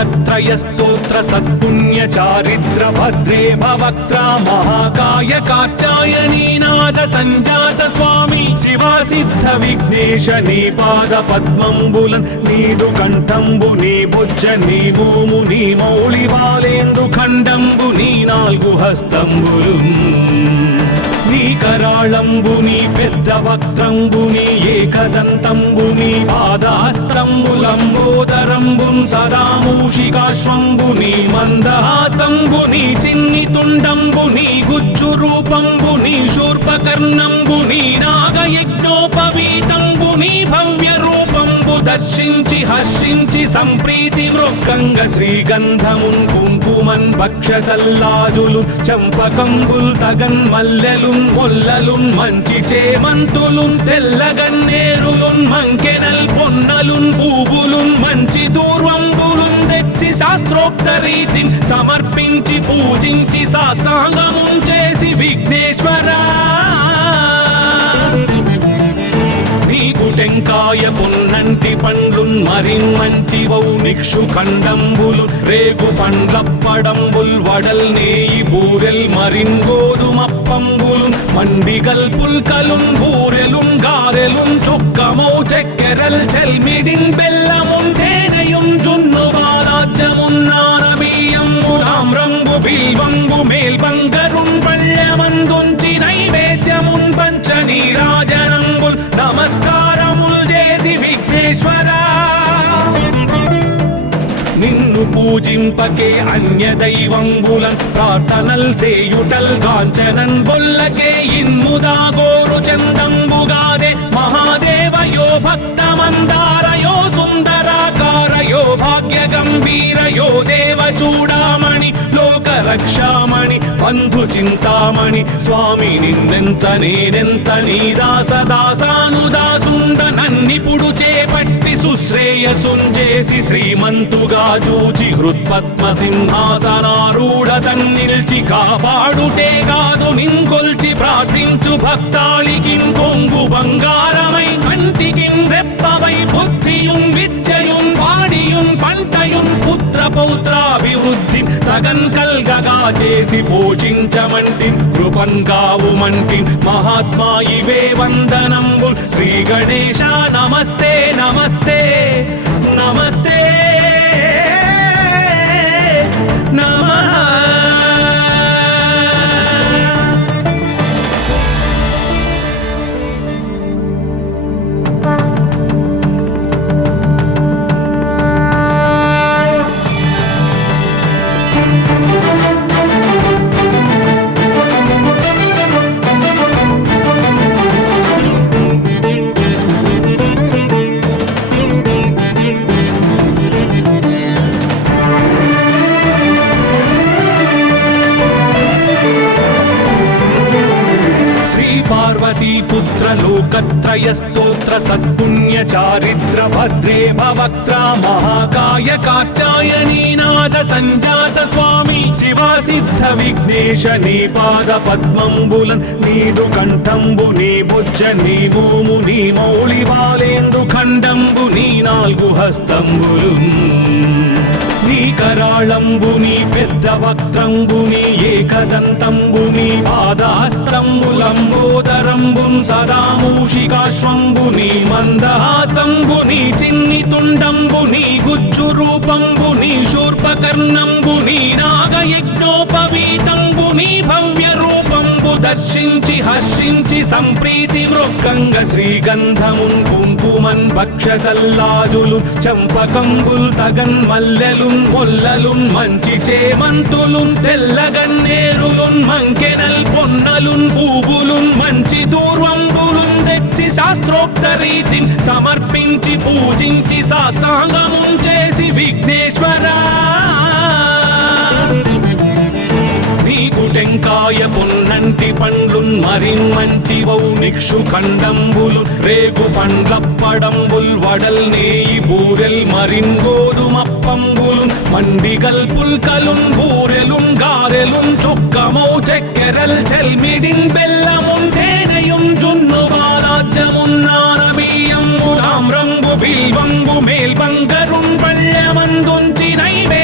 लोकत्रय स्तोत्र सत्पुण्य चारित्र भद्रे भवक्त्रा महाकाय कात्यायनी नाद संजात स्वामी शिवा सिद्ध विघ्नेश नी पाद पद्मंबुलन नीदु कंठंबु नी भुज नी भूमु नी मौళి వాలేందు ఖండంబు నీ నాలుగు హస్తంబులు నీ కరాళంబు నీ పెద్ద వక్త్రంబు నీ ఏకదంతంబు నీ పాదహస్తంబులంబోదరంబు సదా మూషికాశ్వంబు నీ మందహాసంబు నీ చిన్ని తుండంబు నీ గుజ్జు రూపంబు నీ శూర్పకర్ణంబు నీ నాగయజ్ఞోపవీతంబు నీ భవ్య రూపంబు దర్శించి హర్షించి సంప్రీతి మృక్కంగ శ్రీగంధమున్ కుంకుమన్ పక్షతల్లాజులు చంపకంబుల్ తగన్ మల్లెలున్ మొల్లలున్ మంచి చేమంతులున్ తెల్లగన్నేరులున్ మంకెనల్ పొన్నలున్ పూవులున్ మంచి దూర్వంబులున్ తెచ్చి శాస్త్రోక్త రీతిని సమర్పించి పూజించి సాష్టాంగమున్ చేసి విఘ్నేశ్వరా నీకు టెంకాయ పొన్నంటి పండ్లున్ మరిన్మంచి వౌనిక్షు ఖండంబులు రేగు పండ్లప్పడంబుల్ వడల్ నేయి బూరెల్ మరిన్ గోధుమప్పంబులు మండిగల్ పుల్కలున్ బూరెలున్ గారెలున్ చొక్కమౌ చెక్కెరల్ చెల్మిడిన్ బెల్లమున్ తేనెయున్ జున్ను బాలాజ్యమున్ నానబియ్యంబు తామ్రంబు బిల్వంబు మేల్బంగరున్ పళ్ళమందుంచి నైవేద్యమున్ పంచ నీరాజనంబుల్ నమస్కారముల్ చేసి విఘ్నేశ్వరా నిన్ను పూజింపకే అన్య దైవంబులన్ ప్రార్థనల్ సేయుటల్ కాంచనన్ బొల్లకే ఇన్ముదా గోరు చందంబుగాదే మహాదేవయో భక్తమందారయో సుందరాకారయో భాగ్య గంభీరయో దేవ చూడామణి లోక రక్షామణి బంధు చింతామణి స్వామి నిన్నెంత నేనెంత నీ దాసదాసానుదాసుండ నన్నిపుడు చేపట్టి సుశ్రేయసుంజేసి శ్రీమంతుగా చూచి హృత్పద్మ సింహాసనారూఢ తన్నిల్చి కాపాడుటే కాదు నింకొల్చి ప్రార్థించు భక్తాళికి కొంగు బంగారమై కంటికి రెప్పవై బుద్ధియున్ విద్యయున్ వాడియున్ పంటయున్ పుత్ర పౌత్రాభివృద్ధి తగన్ కల్గగా చేసి పోషించమంటి కృపన్ కావుమంటి మహాత్మా ఇవే వందనంబు శ్రీ గణేశ నమస్తే నమస్తే నమస్తే నమః पार्वती पुत्र लोकत्रय स्तोत्र सत्पुण्य चारित्र भद्रे भवक्त्रा महाकाय कात्यायनी नाद संजात स्वामी शिवा सिद्ध विघ्नेश नी पाद पद्मंबुलन नीदु कंठंबु नी भुज नी भूमु नी मौళి వాలేందు ఖండంబు నీ నాలుగు హస్తంబులు నీ కరాళంబు నీ పెద్ద వక్త్రంబు నీ ఏకదంతంబు నీ పాదహస్తంబులంబోదరంబు సదా మూషికాశ్వంబు నీ మందహాసంబు నీ చిన్ని తుండంబు నీ గుజ్జు రూపంబు నీ శూర్పకర్ణంబు నీ నాగయజ్ఞోపవీతంబు నీ భవ్య రూపంబు దర్శించి హర్షించి సంప్రీతి మృక్కంగ శ్రీగంధమున్ కుంకుమన్ పక్షతల్లాజులు చంపకంబుల్ తగన్ మల్లెలున్ మొల్లలున్ మంచి చేమంతులున్ తెల్లగన్నేరులున్ మంకెనల్ పొన్నలున్ పూవులున్ మంచి దూర్వంబులున్ తెచ్చి శాస్త్రోక్త రీతిని సమర్పించి పూజించి సాష్టాంగమున్ చేసి విఘ్నేశ్వరా నీకు టెంకాయ పొన్నంటి పండ్లున్ మరిన్మంచి వౌనిక్షు ఖండంబులు రేగు పండ్లప్పడంబుల్ వడల్ నేయి బూరెల్ మరిన్ గోధుమప్పంబులు మండిగల్ పుల్కలున్ బూరెలున్ గారెలున్ చొక్కమౌ చెక్కెరల్ చెల్మిడిన్ బెల్లమున్ తేనెయున్ జున్ను బాలాజ్యమున్ నానబియ్యంబు తామ్రంబు బిల్వంబు మేల్బంగరున్ పళ్ళమందుంచి నైవే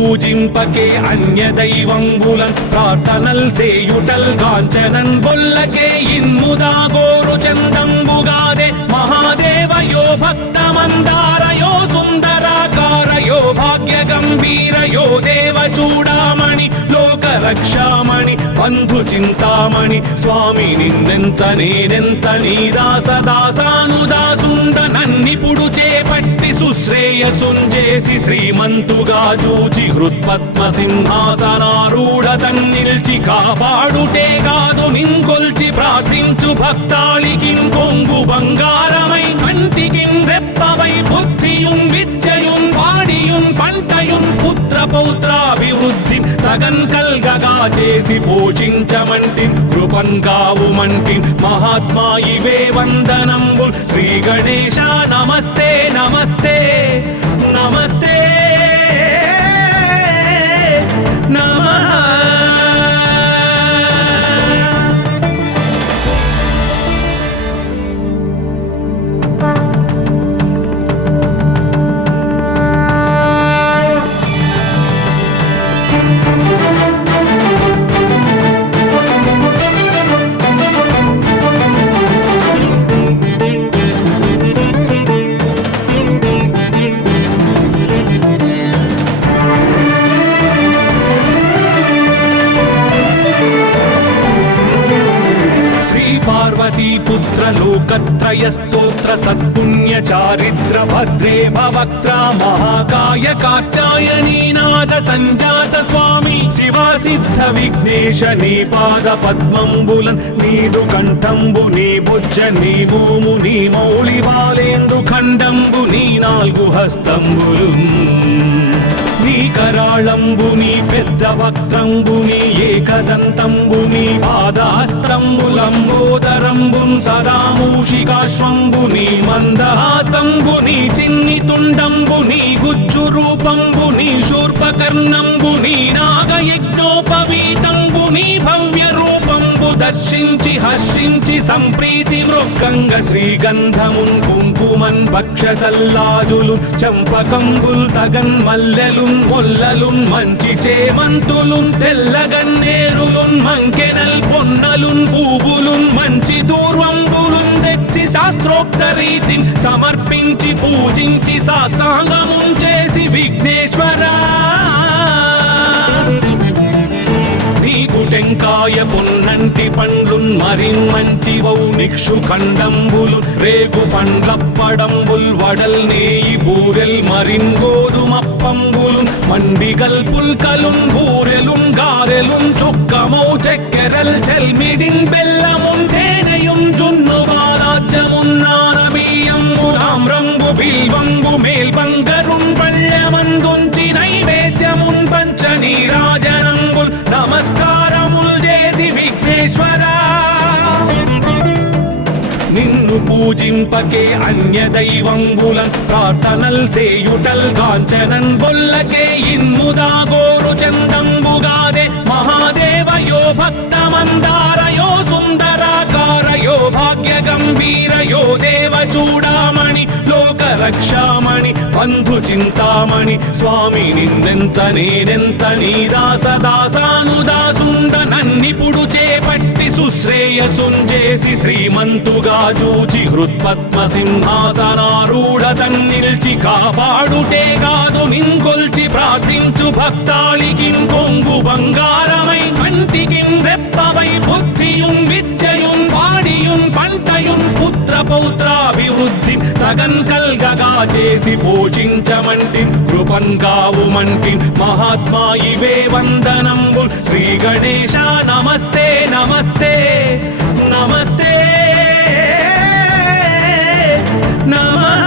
పూజింపకే అన్య దైవంబులన్ ప్రార్థనల్ సేయుటల్ కాంచనన్ బొల్లకే ఇన్ముదా గోరు చందంబుగాదే మహాదేవయో భక్తమందారయో సుందరాకారయో భాగ్య గంభీరయో దేవ చూడామణి లోక రక్షామణి బంధు చింతామణి స్వామి నిన్నెంత నేనెంత నీ దాసదాసానుదాసుండ నన్నిపుడు చేపట్టి సుశ్రేయసుంజేసి శ్రీమంతుగా చూచి హృత్పద్మ సింహాసనారూఢ తన్నిల్చి కాపాడుటే కాదు నింకొల్చి ప్రార్థించు భక్తాళికిన్ కొంగు బంగారమై కంటికిన్ రెప్పవై బుద్ధియున్ విద్యయున్ వాడియున్ పంటయున్ పుత్ర పౌత్రాభివృద్ధి తగన్ కల్గగా చేసి పోషించమంటి కృపన్ కావుమంటి మహాత్మా ఇవే వందనంబు శ్రీ గణేశ నమస్తే నమస్తే నమస్తే నమః. పార్వతీపుత్ర లోకత్రయ స్తోత్ర సత్పుణ్య చారిత్ర భద్రే భవక్త్ర మహాకాయ కాత్యాయనీనాథ సంజాత స్వామి శివా సిద్ధ విఘ్నేశ నీ పాద పద్మంబులన్ నీదు కంఠంబు నీ బుజ్జ నీ భూము నీ మౌళి బాలేందు ఖండంబు నీ నాలుగు హస్తంబులు నీ కరాళంబుని పెద్ద వక్త్రంబుని ఏకదంతంబుని పాదాస్తంబులంబోదరంబున్ సదా మూషికాశ్వంబుని మందహాస్తంబుని చిన్ని తుండంబుని గుజ్జు రూపంబుని శూర్పకర్ణంబుని నాగయజ్ఞోపవీతంబుని భవ్య రూపంబు దర్శించి హర్షించి సంప్రీతి మృక్కంగ శ్రీగంధమున్ కుంకుమన్ భక్షతల్లాజులు చంపకంబుల్ తగన్ మల్లెలున్ మొల్లలున్ మంచి చేమంతులున్ తెల్లగన్నేరులున్ మంకెనల్ పొన్నలున్ పూవులున్ మంచి దూర్వంబులున్ తెచ్చి శాస్త్రోక్త రీతిని సమర్పించి పూజించి సాష్టాంగమున్ చేసి విఘ్నేశ్వరా నీకు టెంకాయ పొన్నంటి పండ్లున్ మరిన్ మంచివౌ నిక్షు ఖండంబులు రేగు పండ్లప్పడంబుల్ వడల్ నేయి బూరెల్ మరిన్ గోధుమప్పంబులు మండిగల్ పుల్కలున్ బూరెలున్ గారెలున్ చొక్కమౌ చక్కెరల్ చెల్మిడిన్ బెల్లమున్ తేనెయున్ జున్ను బాలాజ్యమున్ నానబియ్యంబులామ్రంబు బిల్వంబు మేల్బంగరున్ పళ్ళమందుంచి నైవేద్యమున్ పంచ నీరాజనంబుల్ నమస్కారముల్ చేసి విఘ్నేశ్వరా నిన్ను పూజింపకే అన్య దైవంబులన్ ప్రార్థనల్ సేయుటల్ కాంచనన్ బొల్లకే ఇన్ముదా గోరు చందంబుగాదే మహాదేవయో భక్తమందారయో సుందరాకారయో భాగ్య గంభీరయో దేవ చూడామణి లోక రక్షామణి బంధు చింతామణి స్వామి నిన్నెంత నేనెంత నీ దాసదాసానుదాసుండ నన్నిపుడు చేపట్టి సుశ్రేయసుంజేసి శ్రీమంతుగా చూచి హృత్పద్మ సింహాసనారూఢ తన్నిల్చి కాపాడుటే కాదు నింకొల్చి ప్రార్థించు భక్తాళికిన్ కొంగు బంగారమై కంటికిన్ రెప్పవై బుద్ధియున్ విద్యయున్ వాడియున్ పంటయున్ పుత్ర పౌత్రాభివృద్ధి తగన్ కల్గగా చేసి పోషించమంటి కృపన్ కావుమంటి మహాత్మా ఇవే వందనంబు శ్రీ గణేశ నమస్తే నమస్తే నమస్తే నమః.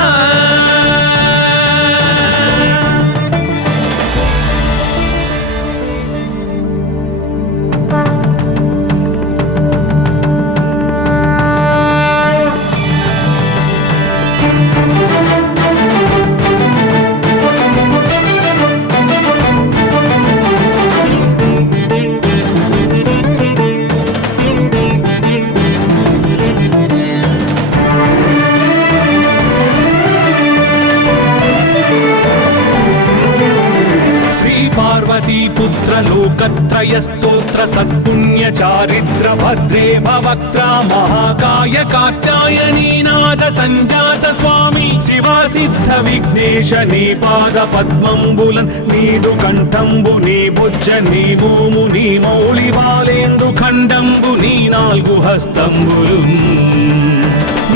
లోకత్రయ స్తోత్ర సత్పుణ్య చారిత్ర భద్రే భవక్త్ర మహాకాయ కాత్యాయనీ నాద సంజాత స్వామి శివా సిద్ధ విఘ్నేశ నీ పాద పద్మంబులన్ నీదు కంఠంబు నీ బుజ్జ నీ భూము నీ మౌళి బాలేందు ఖండంబు నీ నాలుగు హస్తంబులు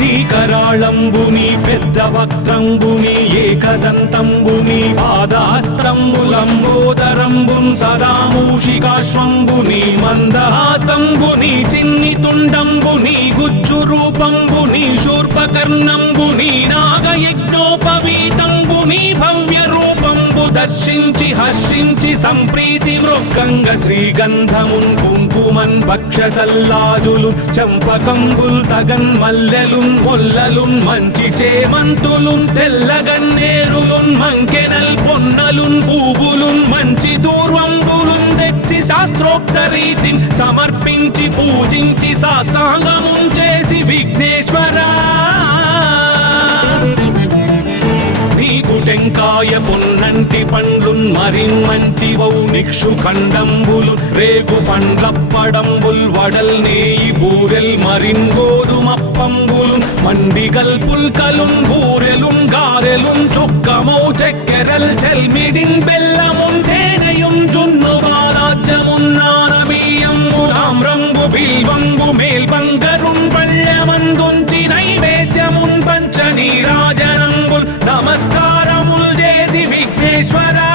నీ కరాళంబు నీ పెద్ద వక్త్రంబు నీ ఏకదంతంబు నీ పాదాస్తంబులంబోదరంబున్ సదా మూషికాశ్వంబు నీ మందహాస్తంబు నీ చిన్ని తుండంబు నీ గుజ్జు రూపంబు నీ శూర్పకర్ణంబు నీ నాగయజ్ఞోపవీతంబు నీ భవ్య రూపంబు దర్శించి హర్షించి సంప్రీతి వృక్కంగ శ్రీగంధమున్ కుంకుమన్ భక్షతల్లాజులు చంపకంబుల్ తగన్ మల్లెలున్ మొల్లలున్ మంచి చేమంతులున్ తెల్లగన్నేరులున్ మంకెనల్ పొన్నలున్ పూవులున్ మంచి దూర్వంబులున్ తెచ్చి శాస్త్రోక్త రీతిని సమర్పించి పూజించి సాష్టాంగమున్ చేసి విఘ్నేశ్వరా నీకు టెంకాయ పొన్నంటి పండ్లున్ మరిన్ మంచి వౌనిక్షు ఖండంబులు రేగు పండ్లప్పడంబుల్ వడల్ నేయి బూరెల్ మరిన్ గోధుమప్పంబులు మండిగల్ పుల్కలున్ బూరెలున్ గారెలున్ చొక్కమౌ చెక్కెరల్ చెల్మిడిన్ బెల్లమున్ తేనెయున్ జున్ను బాలాజ్యమున్ నానబియ్యంబులాం రంగు బిల్వంబు మేల్బంగరున్ పళ్ళమందుంచి నైవేద్యమున్ పంచనీరాజనంబుల్ నమస్కారముల్ చేసి విఘ్నేశ్వరా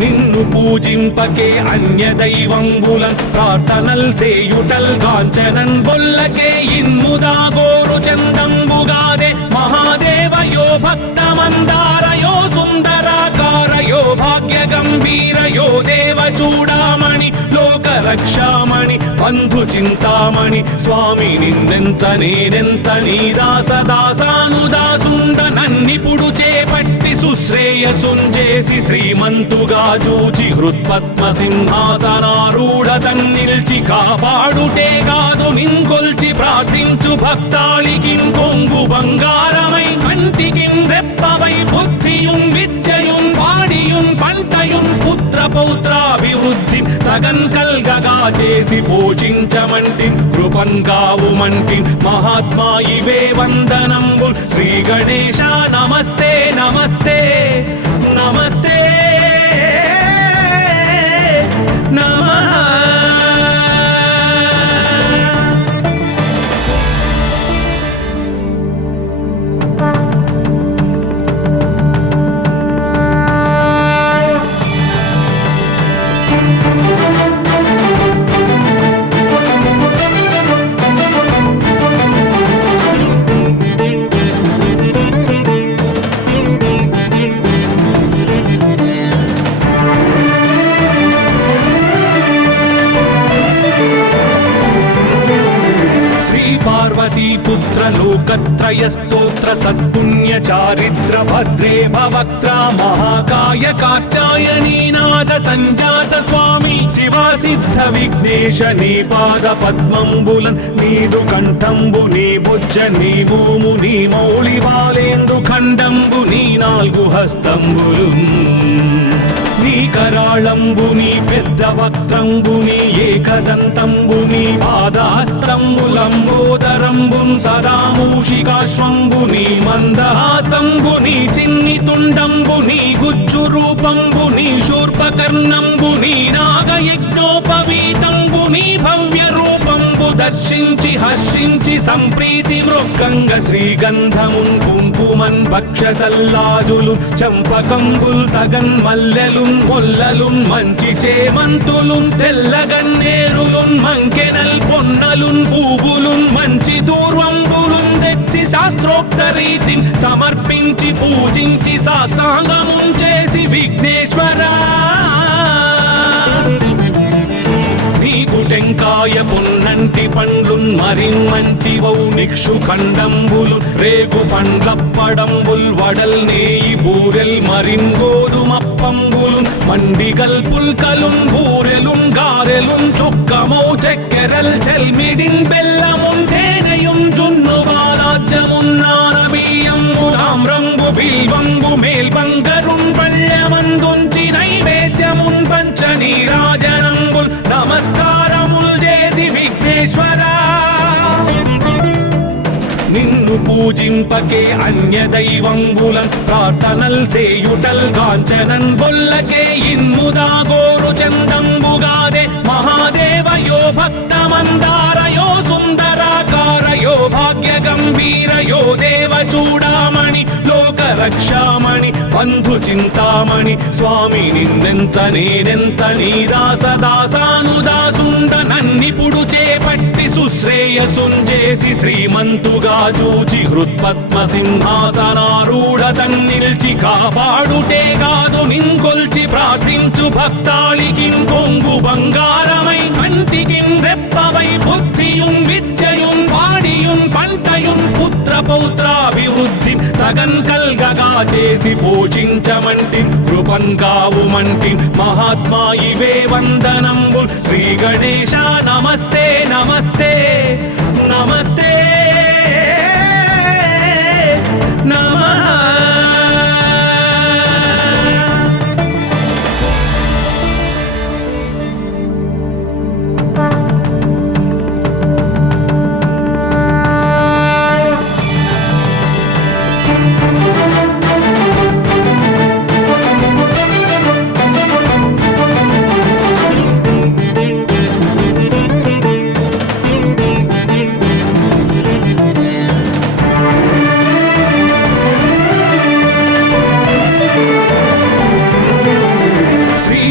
నిన్ను పూజింపకే అన్య దైవంబులన్ ప్రార్థనల్ సేయుటల్ కాంచనన్ బొల్లకే ఇన్ముదా గోరు చందంబుగాదే మహాదేవయో భక్తమందారయో సుందరాకారయో భాగ్య గంభీరయో దేవ చూడామణి లోక రక్షామణి బంధు చింతామణి స్వామి నిన్నెంత నేనెంత నీ దాసదాసానుదాసుండ నన్నిపుడు చేపట్టి సుశ్రేయసుంజేసి శ్రీమంతుగా చూచి హృత్పద్మ సింహాసనారూఢ తన్నిల్చి కాపాడుటే కాదు నింకొల్చి ప్రార్థించు భక్తాళికి కొంగు బంగారమై కంటికి రెప్పవై బుద్ధియున్ విద్యయున్ వాడియున్ పంటయున్ పుత్ర పౌత్రాభివృద్ధి తగన్ కల్గగా చేసి పోషించమంటి కృపన్ కావుమంటి మహాత్మా ఇవే వందనంబు శ్రీ గణేశ నమస్తే నమస్తే నమస్తే నమః పుత్ర లోకత్రయ స్తోత్ర సత్పుణ్య చారిత్ర భద్రే భవక్త్ర మహాకాయ కాత్యాయనీ నాద సంజాత స్వామి శివా సిద్ధ విఘ్నేశ నీ పాద పద్మంబులన్ నీదు కంఠంబు నీ బుజ్జ నీ భూము నీ మౌళి బాలేందు ఖండంబు నీ నాలుగు హస్తంబులు నీ కరాళంబు నీ పెద్ద వక్త్రంబు నీ ఏకదంతంబు నీ పాదాస్తంబులంబోదరంబున్ సదా మూషికాశ్వంబు నీ మందహాస్తంబు నీ చిన్ని తుండంబు నీ గుజ్జు రూపంబు నీ శూర్పకర్ణంబు నీ నాగయజ్ఞోపవీతంబు నీ భవ్య రూపంబు దర్శించి హర్షించి సంప్రీతి వృక్కంగ శ్రీగంధమున్ కుంకుమన్ భక్షతల్లాజులు చంపకంబుల్ తగన్ మల్లెలున్ మొల్లలున్ మంచి చేమంతులున్ తెల్లగన్నేరులున్ మంకెనల్ పొన్నలున్ పూవులున్ మంచి దూర్వంబులున్ తెచ్చి శాస్త్రోక్త రీతిని సమర్పించి పూజించి సాష్టాంగమున్ చేసి విఘ్నేశ్వరా నీకు టెంకాయ పొన్నంటి పండ్లున్ మరిన్ మంచి వౌనిక్షు ఖండంబులు రేగు పండ్లప్పడంబుల్ వడల్ నేయి బూరెల్ మరిన్ గోధుమప్పంబులు మండిగల్ పుల్కలున్ బూరెలున్ గారెలున్ చొక్కమౌ చెక్కెరల్ చెల్మిడిన్ బెల్లమున్ తేనెయున్ జున్ను బాలాజ్యమున్ నానబియ్యంబులాం రంగు బిల్వంబు మేల్బంగరున్ పళ్ళమందుంచి నైవేద్యము పూజింపకే అన్య దైవంబులన్ ప్రార్థనల్ సేయుటల్ గాంచనన్ బొల్లకే ఇన్ముదా గోరు చందంబుగాదే మహాదేవయో భక్తమందారయో సుందరాకారయో భాగ్య గంభీరయో దేవ చూడామణి లోక రక్షామణి బంధు చింతామణి స్వామి నిన్నెంత నేనెంత నీ దాసదాసానుదాసుండ నన్నిపుడు చేపట్టి సుశ్రేయసుంజేసి శ్రీమంతుగా చూచి హృత్పద్మ సింహాసనారూఢ తన్నిల్చి కాపాడుటే కాదు నింకొల్చి ప్రార్థించు భక్తాళికిన్ కొంగు బంగారమై కంటికిన్ రెప్పవై బుద్ధియున్ విద్యయున్ వాడియున్ పంటయున్ పుత్ర పౌత్రాభివృద్ధి తగన్ కల్గగా చేసి పోషించమంటి కృపన్ కావుమంటి మహాత్మా ఇవే వందనంబు శ్రీ గణేశ నమస్తే నమస్తే నమస్తే నమః.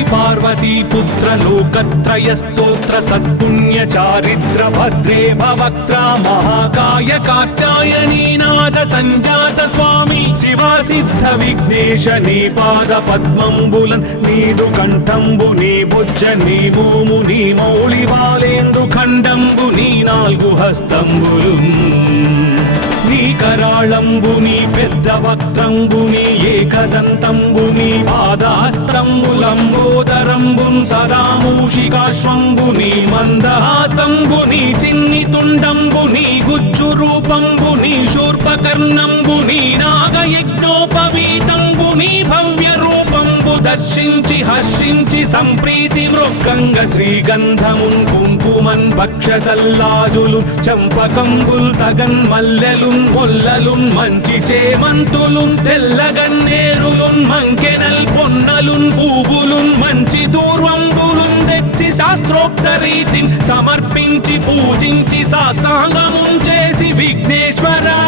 पार्वतीपुत्र लोकत्रय स्तोत्र सत्पुण्य चारित्र भद्रे भवक्त्रा महाकाय कात्यायनी नाद संजात स्वामी शिवा सिद्ध विघ्नेश नी पाद पद्मंबुलन नीदु कंठंबु नी बुज्ज नी भूमु नी मौళి బాలేందు ఖండంబు నీ నాలుగు హస్తంబులు నీ కరాళంబు నీ పెద్ద వక్త్రంబు నీ ఏకదంతంబు నీ పాదహస్తంబులంబోదరంబున్ సదా మూషికాశ్వంబు నీ మందహాస్తంబు నీ చిన్ని తుండంబు నీ గుజ్జు రూపంబు నీ శూర్పకర్ణంబు నీ నాగయజ్ఞోపవీతంబు నీ భవ్య రూపంబు దర్శించి హర్షించి సంప్రీతి మృక్కంగ శ్రీగంధమున్ కుంకుమన్ భక్షతల్లాజులు చంపకంబుల్ తగన్ మల్లెలున్ మొల్లలున్ మంచి చేమంతులున్ తెల్లగన్నేరులున్ మంకెనల్ పొన్నలున్ పూవులున్ మంచి దూర్వంబులున్ తెచ్చి శాస్త్రోక్త రీతిని సమర్పించి పూజించి సాష్టాంగమున్ చేసి విఘ్నేశ్వరా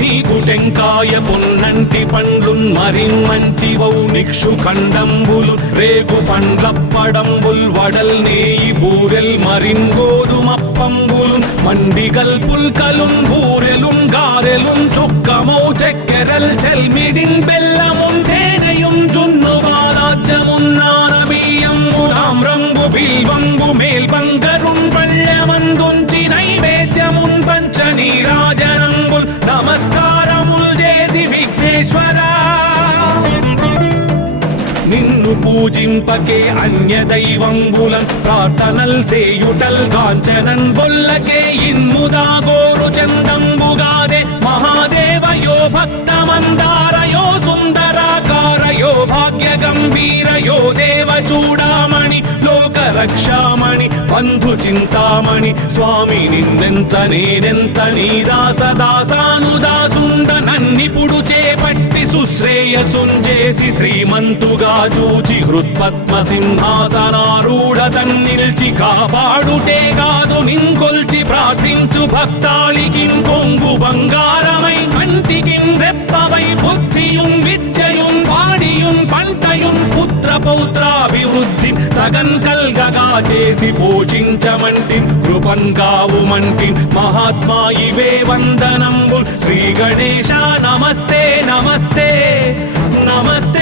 నీకు టెంకాయ పొన్నంటి పండ్లున్ మరిన్మంచివౌ నిక్షు ఖండంబులు రేగు పండ్లప్పడంబుల్ వడల్ నేయి బూరెల్ మరిన్ గోధుమప్పంబులున్ మండిగల్ పుల్కలున్ బూరెలున్ గారెలున్ చొక్కమౌ చక్కెరల్ చెల్మిడిన్ బెల్లమున్ తేనెయున్ జున్ను బాలాజ్యమున్ నానబియ్యంబు తామ్రంబు బిల్వంబు మేల్బంగరున్ పళ్ళమందుంచి నైవేద్యమున్ పంచనీరాజనంబుల్ నమస్కారముల్ చేసి విఘ్నేశ్వరా నిన్ను పూజింపకే అన్య దైవంబులన్ ప్రార్థనల్ సేయుటల్ గాంచనన్ బొల్లకే ఇన్ముదా గోరు చందంబుగాదే మహాదేవయో భక్తమందారయో సుందరాకారయో భాగ్య గంభీరయో దేవ చూడామణి లోక రక్షామణి బంధు చింతామణి స్వామి నిన్నెంత నేనెంత నీ దాసదాసానుదాసుండ నన్నిపుడు చేపట్టి సుశ్రేయసుంజేసి శ్రీమంతుగా చూచి హృత్పద్మ సింహాసనారూఢ తన్నిల్చి కాపాడుటే కాదు నింకొల్చి ప్రార్థించు భక్తాళికిన్ కొంగు బంగారమై కంటికిన్ రెప్పవై బుద్ధియున్ విద్యయున్ వాడియున్ పంటయున్ పుత్ర పౌత్రాభివృద్ధి తగన్ కల్గగా చేసి పోషించమంటి కృపన్ కావుమంటి మహాత్మా ఇవే వందనంబు శ్రీ గణేశ నమస్తే నమస్తే నమస్తే